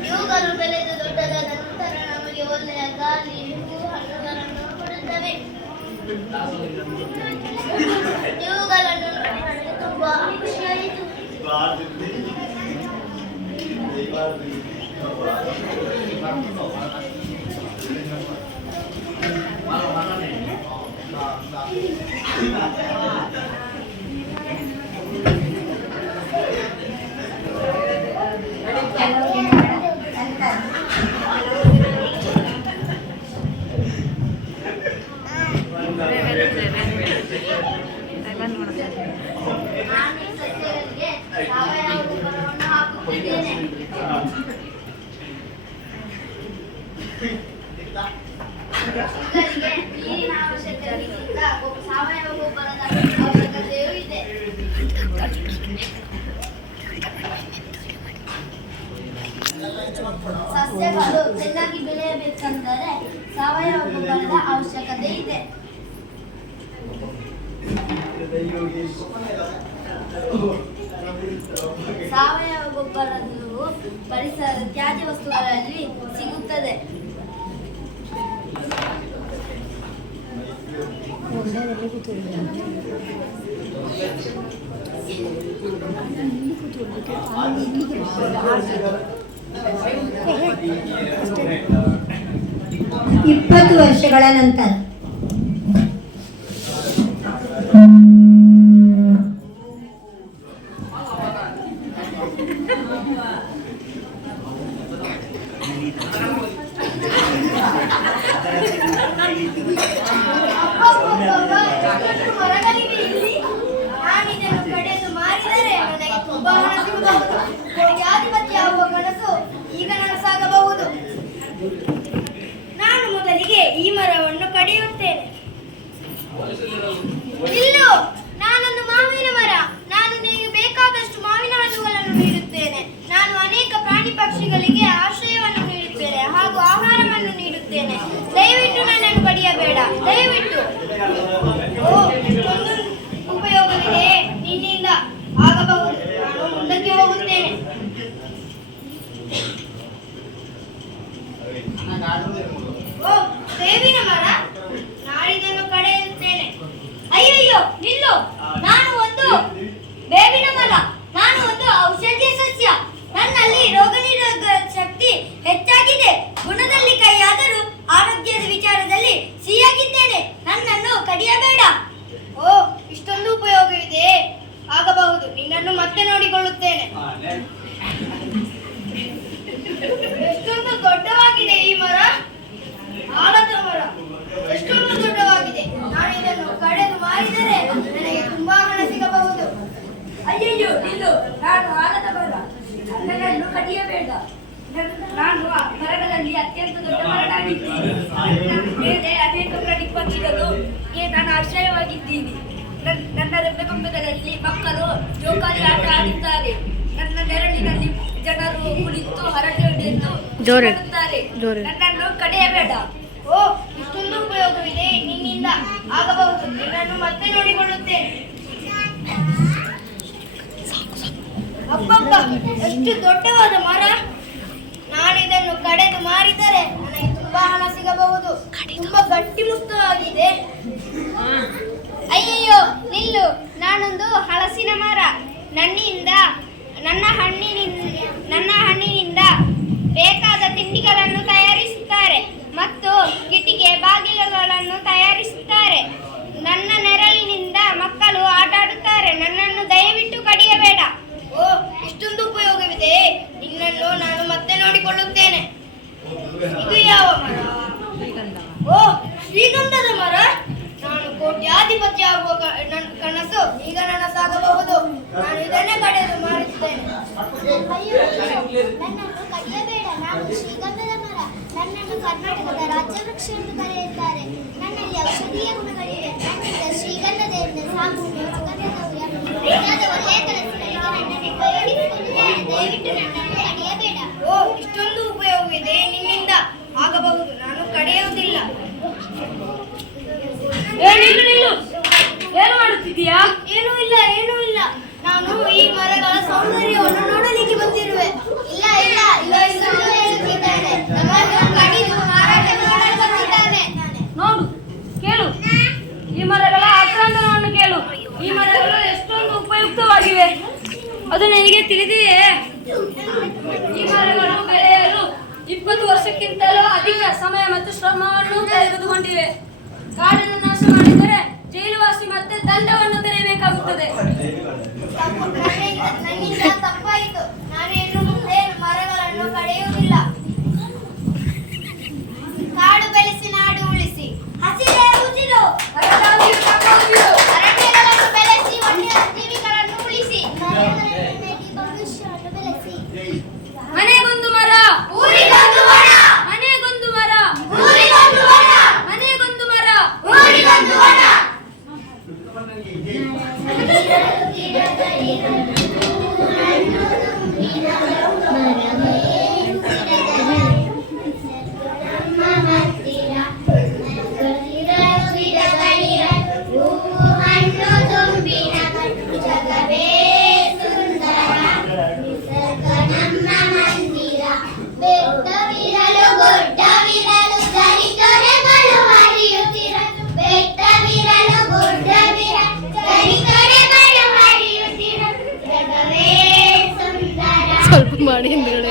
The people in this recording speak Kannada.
ಇವುಗಳು ಬೆಳೆದು ದೊಡ್ಡದಾದ ನಂತರ ನಮಗೆ ಒಳ್ಳೆಯ ಗಾಳಿ ಹೂ ಹಣ್ಣುಗಳನ್ನು ಕೊಡುತ್ತವೆ. ಇವುಗಳನ್ನು ತುಂಬಾ ಖುಷಿಯಾಯಿತು. ನಾನು ಈ ಸಸ್ಯಗಳಿಗೆ ಸಾವಯವ ಗೊಬ್ಬರವನ್ನು ಹಾಕುತ್ತಿದ್ದೇನೆ ಸಸ್ಯಗಳು ಚೆನ್ನಾಗಿ ಬೆಳೆಯಬೇಕೆಂದರೆ ಸಾವಯವ ಗೊಬ್ಬರದ ಅವಶ್ಯಕತೆ ಇದೆ ಸಾವಯವ ಗೊಬ್ಬರವು ಪರಿಸರ ತ್ಯಾಜ್ಯ ವಸ್ತುಗಳಲ್ಲಿ ಸಿಗುತ್ತದೆ. ಇಪ್ಪತ್ತು ವರ್ಷಗಳ ನಂತರ ಅಬ್ಬಬ್ಬಬ್ಬ, ಎಷ್ಟು ಮರಗಳಿವೆ ಇಲ್ಲಿ. ನಾನಿದನ್ನು ಕಡಿದು ಮಾರಿದರೆ ನನಗೆ ತುಂಬಾ ಹಣ ಸಿಗಬಹುದು ಕೋಟ್ಯಾಧಿಪತಿ ಆಗುವ ಕನಸು ನಾನು ಸಾಗಬಹುದು ನಾನು ಮೊದಲಿಗೆ ಈ ಮರವನ್ನು ಕಡಿಯುತ್ತೇನೆ ಇಲ್ಲು ನಾನೊಂದು ಮಾವಿನ ಮರ ನಾನು ನಿನಗೆ ಬೇಕಾದಷ್ಟು ಮಾವಿನ ಹಣ್ಣುಗಳನ್ನು ನೀಡುತ್ತೇನೆ ನಾನು ಅನೇಕ ಪ್ರಾಣಿ ಪಕ್ಷಿಗಳಿಗೆ ಆಶ್ರಯವನ್ನು ನೀಡುತ್ತೇನೆ ಹಾಗೂ ಆಹಾರವನ್ನು ನೀಡುತ್ತೇನೆ ದಯವಿಟ್ಟು ನನ್ನನ್ನು ಕಡಿಯಬೇಡ ದಯವಿಟ್ಟು ಓ ಇಷ್ಟೊಂದು ಉಪಯೋಗವಿದೆ ನಿನ್ನಿಂದ ಆಗಬಹುದು ನಾನು ಮುಂದಕ್ಕೆ ಹೋಗುತ್ತೇನೆ ಓ ಬೇವಿನ ಮರ ನಾಳಿದನ್ನು ಕಡೆಯುತ್ತೇನೆ ಅಯ್ಯಯ್ಯೋ ನಿಲ್ಲು ನಾನು ಒಂದು ಬೇವಿನ ಮರ ನಾನು ಒಂದು ಔಷಧೀಯ ಸಸ್ಯ ನನ್ನಲ್ಲಿ ರೋಗ ನಿರೋಧಕ ಶಕ್ತಿ ಹೆಚ್ಚಾಗಿದೆ ಗುಣದಲ್ಲಿ ಕೈಯಾದರೂ ಆರೋಗ್ಯದ ವಿಚಾರದಲ್ಲಿ ಸಿಹಿಯಾಗಿದ್ದೇನೆ ನನ್ನನ್ನು ಕಡಿಯಬೇಡ ಓ ಇಷ್ಟೊಂದು ಉಪಯೋಗವಿದೆ ಆಗಬಹುದು ನಿನ್ನನ್ನು ಮತ್ತೆ ನೋಡಿಕೊಳ್ಳುತ್ತೇನೆ ಎಷ್ಟೊಂದು ದೊಡ್ಡವಾಗಿದೆ ಈ ಮರ ಆಲದ ಮರ ಎಷ್ಟೊಂದು ದೊಡ್ಡವಾಗಿದೆ ನಾನು ಇದನ್ನು ಕಡೆದು ಮಾರಿದರೆ ನನಗೆ ತುಂಬಾ ಹಣ ಸಿಗಬಹುದು ಅಯ್ಯಯ್ಯೋ ನಿಲ್ಲು ನಾನು ಆಲದ ಮರ ನನ್ನನ್ನು ಕಡಿಯಬೇಡ ನನ್ನ- ನಾನು ಮರಗಳಲ್ಲಿ ಅತ್ಯಂತ ದೊಡ್ಡ ಮರನಾಗಿದ್ದೀನಿ ನನ್ನ ಮೇಲೆ ಅನೇಕ ಪ್ರಾಣಿ ಪಕ್ಷಿಗಳಿಗೆ ನಾನು ಆಶ್ರಯವಾಗಿದ್ದೀನಿ. ನನ್- ನನ್ನ ರೆಂಬೆಕೊಂಬೆಗಳಲ್ಲಿ ಮಕ್ಕಳು ಜೋಕಾಲಿ ಆಟ ಆಡುತ್ತಾರೆ. ನನ್ನ ನೆರಳಿನಲ್ಲಿ ಜನರು ಕುಳಿತು ಹರಟೆ ಹೊಡೆದು ಜೋರಾಡುತ್ತಾರೆ ಜೋರೆ. ನನ್ನನ್ನು ಕಡಿಯಬೇಡ. ಓ ಇಷ್ಟೊಂದು ಉಪಯೋಗವಿದೆ. ನಿನ್ನಿಂದ ಆಗಬಹುದು. ನಿನ್ನನ್ನು ಮತ್ತೆ ನೋಡಿಕೊಳ್ಳುತ್ತೇನೆ. ಅಪ್ಪಪ್ಪ ಎಷ್ಟು ದೊಡ್ಡವಾದ ಮರ. ಇದನ್ನು ಕಡೆದು ಮಾರಿದರೆ ನನಗೆ ತುಂಬಾ ಹಣ ಸಿಗಬಹುದು. ತುಂಬಾ ಗಟ್ಟಿಮುಟ್ಟವಾಗಿದೆ ಅಯ್ಯಯ್ಯೋ ನಿಲ್ಲು. ನಾನೊಂದು ಹಲಸಿನ ಮರ. ನನ್ನಿಂದ ನನ್ನ ಹಣ್ಣಿನಿಂದ ನನ್ನ ಹಣ್ಣಿನಿಂದ ಬೇಕಾದ ತಿಂಡಿಗಳನ್ನು ತಯಾರಿಸುತ್ತಾರೆ ಮತ್ತು ಕಿಟಿಕೆ ಬಾಗಿಲುಗಳನ್ನು ಓ, ಶ್ರೀಗಂಧದ ಮರ? ನಾನು ಕೋಟ್ಯಾಧಿಪತಿ ಆಗುವ ನನ್ನ ಕನಸು ಈಗ ನನಸಾಗಬಹುದು. ನಾನು ಇದನ್ನೇ ಕಡೆಯಲು ಮಾಡುತ್ತೇನೆ ನನ್ನನ್ನು ಕಡಿಯಬೇಡ. ನಾನು ಶ್ರೀಗಂಧದ ಮರ ನನ್ನನ್ನು ಕರ್ನಾಟಕದ ರಾಜ್ಯ ವೃಕ್ಷ ಎಂದು ಕರೆಯುತ್ತಾರೆ ನನ್ನಲ್ಲಿ ಔಷಧೀಯ ಗುಣಗಳಿವೆ ನನ್ನಿಂದ ಶ್ರೀಗಂಧದ ಎಣ್ಣೆ ಸಾಬೂನು ಸುಗಂಧ ದ್ರವ್ಯ ಮುಂತಾದ ಒಳ್ಳೆಯ ಕೆಲಸಗಳಿಗೆ ನನ್ನನ್ನು ಉಪಯೋಗಿಸಿಕೊಂಡಿದ್ದೇನೆ ದಯವಿಟ್ಟು ನನ್ನನ್ನು ಕಡಿಯಬೇಡ ಓ ಇಷ್ಟೊಂದು ಉಪಯೋಗವಿದೆ ನಿನ್ನಿಂದ ಆಗಬಹುದು. ನಾನು ಕಡೆಯುವುದಿಲ್ಲ ಏನು ಮಾಡುತ್ತಿದ್ದೀಯಾ? ಏನೂ ಇಲ್ಲ ಏನೂ ಇಲ್ಲ. ನಾನು ಈ ಮರಗಳ ಸೌಂದರ್ಯವನ್ನು ನೋಡಲಿಕ್ಕೆ ಬಂದಿರುವೆ. ಇಲ್ಲ ಇಲ್ಲ ಇಲ್ಲ ನೋಡು ಕೇಳು. ಈ ಮರಗಳ ಆಕ್ರಂದನವನ್ನು ಕೇಳು. ಈ ಮರಗಳು ಎಷ್ಟೊಂದು ಉಪಯುಕ್ತವಾಗಿವೆ. ಅದು ನಿನಗೆ ತಿಳಿದೆಯೇ ಈ ಮರಗಳು ಇಪ್ಪತ್ತು ವರ್ಷಕ್ಕಿಂತಲೂ ಅಧಿಕ ಸಮಯ ಮತ್ತು ಶ್ರಮವನ್ನು ತೆಗೆದುಕೊಂಡಿವೆ ಕಾಡನ್ನು ನಾಶ ಮಾಡಿದರೆ ಜೈಲುವಾಸಿ ಮತ್ತೆ ದಂಡವನ್ನು ತೆರೆಯಬೇಕಾಗುತ್ತದೆ. ಹಿಂದ್ಗಡೆ